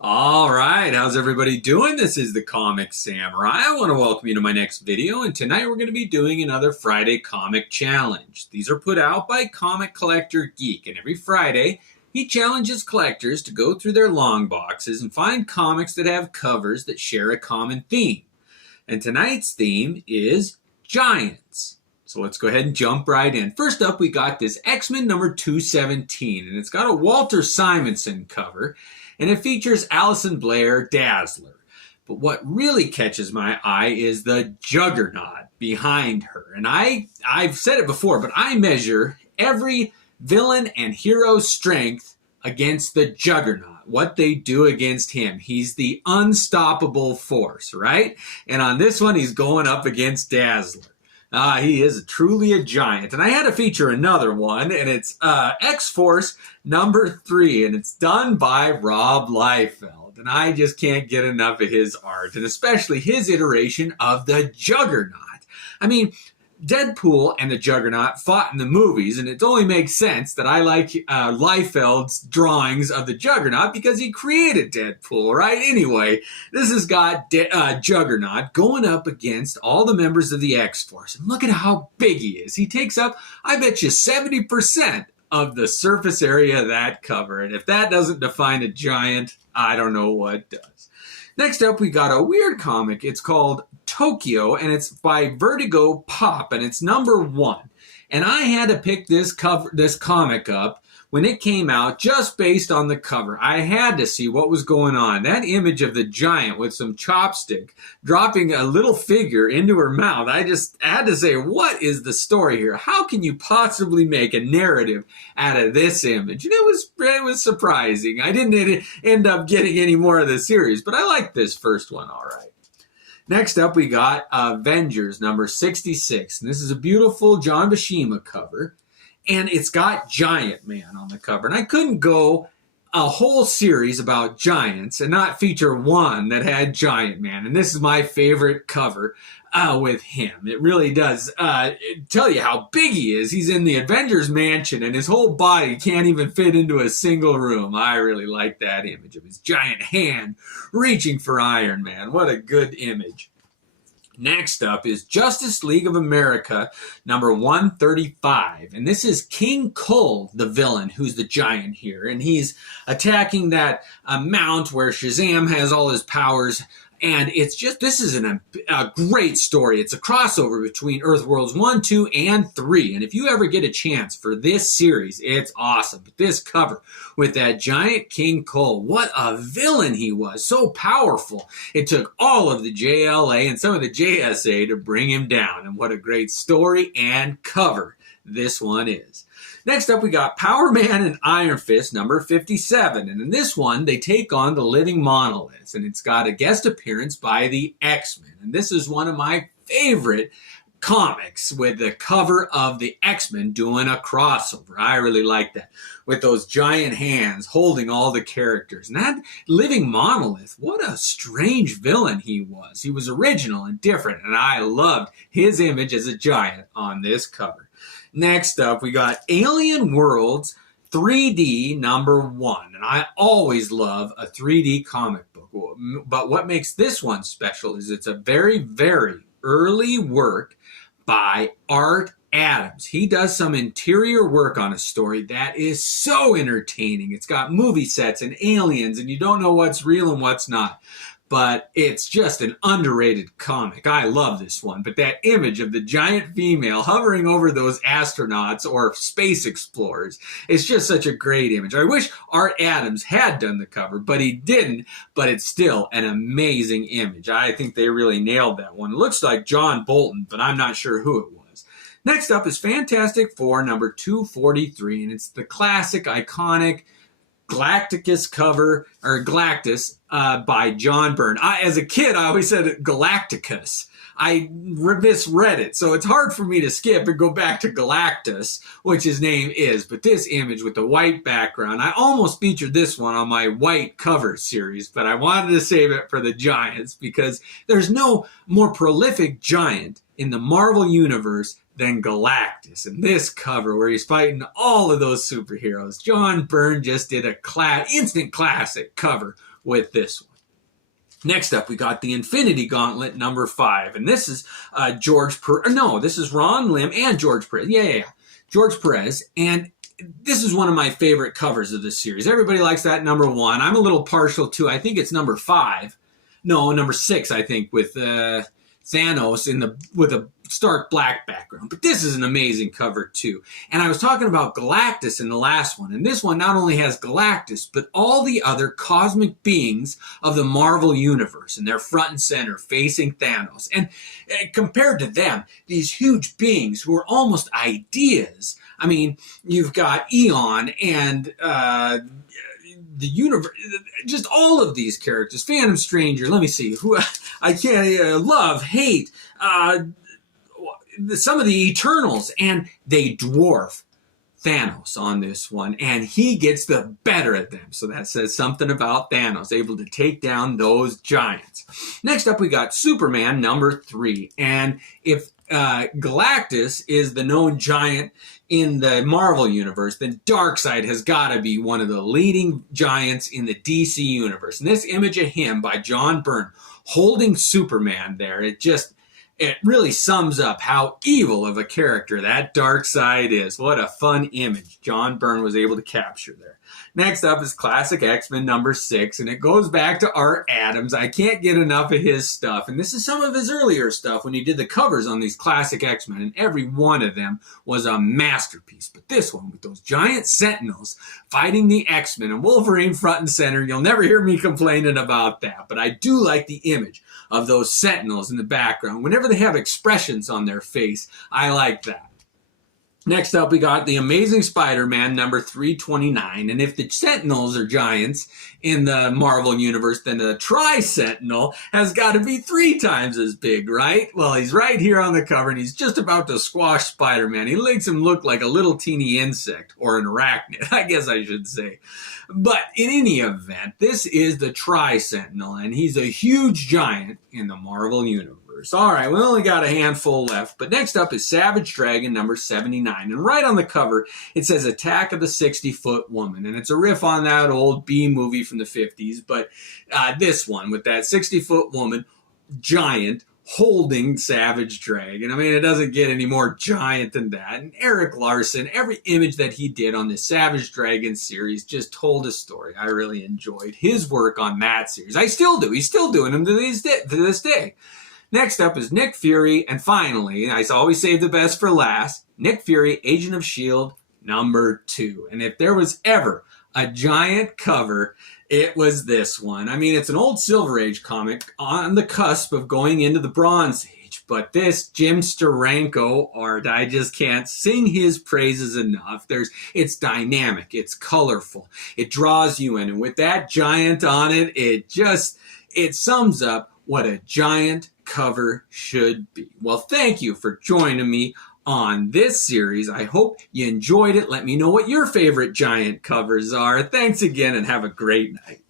All right, how's everybody doing? This is the Comic Samurai. I want to welcome you to my next video, and tonight we're going to be doing another Friday comic challenge. These are put out by Comic Collector Geek, and every Friday he challenges collectors to go through their long boxes and find comics that have covers that share a common theme. And tonight's theme is giants. So let's go ahead and jump right in. First up, we got this X-Men number 217, and it's got a Walter Simonson cover. And it features Alison Blair Dazzler. But what really catches my eye is the juggernaut behind her. And I've said it before, but I measure every villain and hero's strength against the juggernaut. What they do against him. He's the unstoppable force, right? And on this one, he's going up against Dazzler. He is truly a giant. And I had to feature another one, and it's X-Force number 3, and it's done by Rob Liefeld. And I just can't get enough of his art, and especially his iteration of the Juggernaut. I mean, Deadpool and the Juggernaut fought in the movies, and it only makes sense that I like Liefeld's drawings of the Juggernaut because he created Deadpool, right? Anyway, this has got Juggernaut going up against all the members of the X-Force. And look at how big he is. He takes up, I bet you, 70% of the surface area of that cover. And if that doesn't define a giant, I don't know what does. Next up, we got a weird comic. It's called Tokyo, and it's by Vertigo Pop, and it's number 1. And I had to pick this comic up when it came out just based on the cover. I had to see what was going on. That image of the giant with some chopstick dropping a little figure into her mouth. I just had to say, what is the story here? How can you possibly make a narrative out of this image? And it was surprising. I didn't end up getting any more of the series, but I liked this first one all right. Next up, we got Avengers number 66. And this is a beautiful John Buscema cover. And it's got Giant Man on the cover. And I couldn't go a whole series about giants and not feature one that had Giant Man. And this is my favorite cover with him. It really does tell you how big he is. He's in the Avengers mansion and his whole body can't even fit into a single room. I really like that image of his giant hand reaching for Iron Man. What a good image. Next up is Justice League of America, number 135. And this is King Kull, the villain, who's the giant here. And he's attacking that mount where Shazam has all his powers. And it's just, this is a great story. It's a crossover between Earthworlds 1, 2, and 3. And if you ever get a chance for this series, it's awesome. But this cover with that giant King Kull, what a villain he was. So powerful. It took all of the JLA and some of the JSA to bring him down. And what a great story and cover this one is. Next up, we got Power Man and Iron Fist, number 57. And in this one, they take on the Living Monoliths. And it's got a guest appearance by the X-Men. And this is one of my favorite comics with the cover of the X-Men doing a crossover. I really like that. With those giant hands holding all the characters. And that Living Monolith, what a strange villain he was. He was original and different. And I loved his image as a giant on this cover. Next up, we got Alien Worlds 3D number 1. And I always love a 3D comic book. But what makes this one special is it's a very, very early work by Art Adams. He does some interior work on a story that is so entertaining. It's got movie sets and aliens, and you don't know what's real and what's not. But it's just an underrated comic. I love this one. But that image of the giant female hovering over those astronauts or space explorers is just such a great image. I wish Art Adams had done the cover, but he didn't. But it's still an amazing image. I think they really nailed that one. It looks like John Bolton, but I'm not sure who it was. Next up is Fantastic Four number 243, and it's the classic, iconic Galacticus cover, or Galactus, by John Byrne. As a kid, I always said Galacticus. I misread it, so it's hard for me to skip and go back to Galactus, which his name is. But this image with the white background, I almost featured this one on my white cover series, but I wanted to save it for the giants because there's no more prolific giant in the Marvel Universe than Galactus. And this cover where he's fighting all of those superheroes, John Byrne just did a instant classic cover with this one. Next up, we got the Infinity Gauntlet number 5. And this is this is Ron Lim and George Perez. Yeah. George Perez. And this is one of my favorite covers of this series. Everybody likes that number 1. I'm a little partial to, I think it's number 5. No, number 6, I think, with Thanos with a stark black background. But this is an amazing cover too. And I was talking about Galactus in the last one. And this one not only has Galactus, but all the other cosmic beings of the Marvel Universe. And they're front and center facing Thanos. And compared to them, these huge beings who are almost ideas. I mean, you've got Eon and the universe, just all of these characters. Phantom Stranger, let me see, who I can't, love, hate, some of the Eternals, and they dwarf Thanos on this one, and he gets the better of them. So that says something about Thanos, able to take down those giants. Next up, we got Superman number 3, and if Galactus is the known giant in the Marvel Universe, then Darkseid has got to be one of the leading giants in the DC Universe. And this image of him by John Byrne holding Superman there, it really sums up how evil of a character that Darkseid is. What a fun image John Byrne was able to capture there. Next up is classic X-Men number 6, and it goes back to Art Adams. I can't get enough of his stuff, and this is some of his earlier stuff when he did the covers on these classic X-Men, and every one of them was a masterpiece. But this one, with those giant sentinels fighting the X-Men and Wolverine front and center, you'll never hear me complaining about that. But I do like the image of those sentinels in the background. Whenever they have expressions on their face, I like that. Next up, we got the Amazing SpiderMan number 329. And if the Sentinels are giants in the Marvel Universe, then the Tri-Sentinel has got to be 3 times as big, right? Well, he's right here on the cover, and he's just about to squash Spider-Man. He makes him look like a little teeny insect, or an arachnid, I guess I should say. But in any event, this is the Tri-Sentinel, and he's a huge giant in the Marvel Universe. All right, we only got a handful left, but next up is Savage Dragon number 79. And right on the cover, it says Attack of the 60-Foot Woman. And it's a riff on that old B movie from the 50s, but this one with that 60-foot woman, giant, holding Savage Dragon. I mean, it doesn't get any more giant than that. And Eric Larson, every image that he did on this Savage Dragon series just told a story. I really enjoyed his work on that series. I still do. He's still doing them to this day. Next up is Nick Fury, and finally, I always save the best for last, Nick Fury, Agent of S.H.I.E.L.D. number 2. And if there was ever a giant cover, it was this one. I mean, it's an old Silver Age comic on the cusp of going into the Bronze Age, but this Jim Steranko art, I just can't sing his praises enough. It's dynamic, it's colorful, it draws you in, and with that giant on it, it sums up what a giant cover should be. Well, thank you for joining me on this series. I hope you enjoyed it. Let me know what your favorite giant covers are. Thanks again, and have a great night.